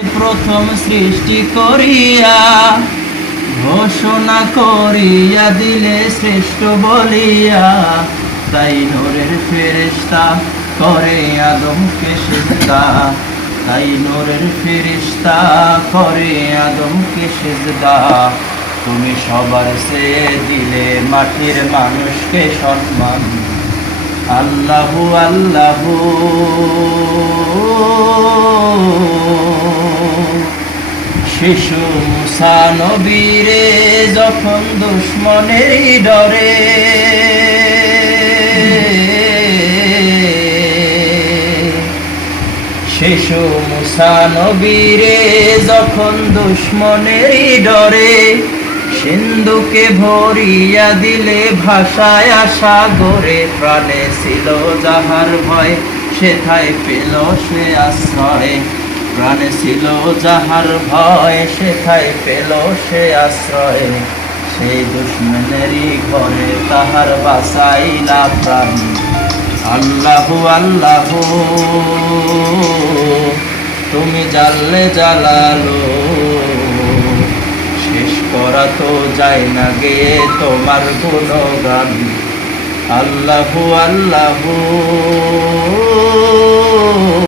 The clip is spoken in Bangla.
প্রথম সৃষ্টি করিয়া ঘোষণা করিয়া দিলে শ্রেষ্ঠ বলিয়া, তাই নূরের ফেরেশতা করে আদমকে সিজদা, তাই নূরের ফেরেশতা করে আদমকে সিজদা। তুমি সবার চেয়ে দিলে মাটির মানুষকে সম্মান, আল্লাহু আল্লাহু। শিশু মুসা নবীরে যখন দুশ্মনের ডরে শিশু মুসা নবীরে যখন দুশ্মনের ডরে সিন্ধুকে ভরিয়া দিলে ভাষায় সাগরে, প্রাণে ছিল যাহার ভয় সেথায় পেল সে আশ্রয়, প্রাণে ছিল যাহার ভয় সেথায় পেল সে আশ্রয়। সেই দুশ্মনেরই ঘরে তাহার বাঁচাইলা প্রাণ, আল্লাহু আল্লাহু। তুমি জানলে জালালো, শেষ করা তো যায় না গে তোমার গুণগান, আল্লাহু আল্লাহু।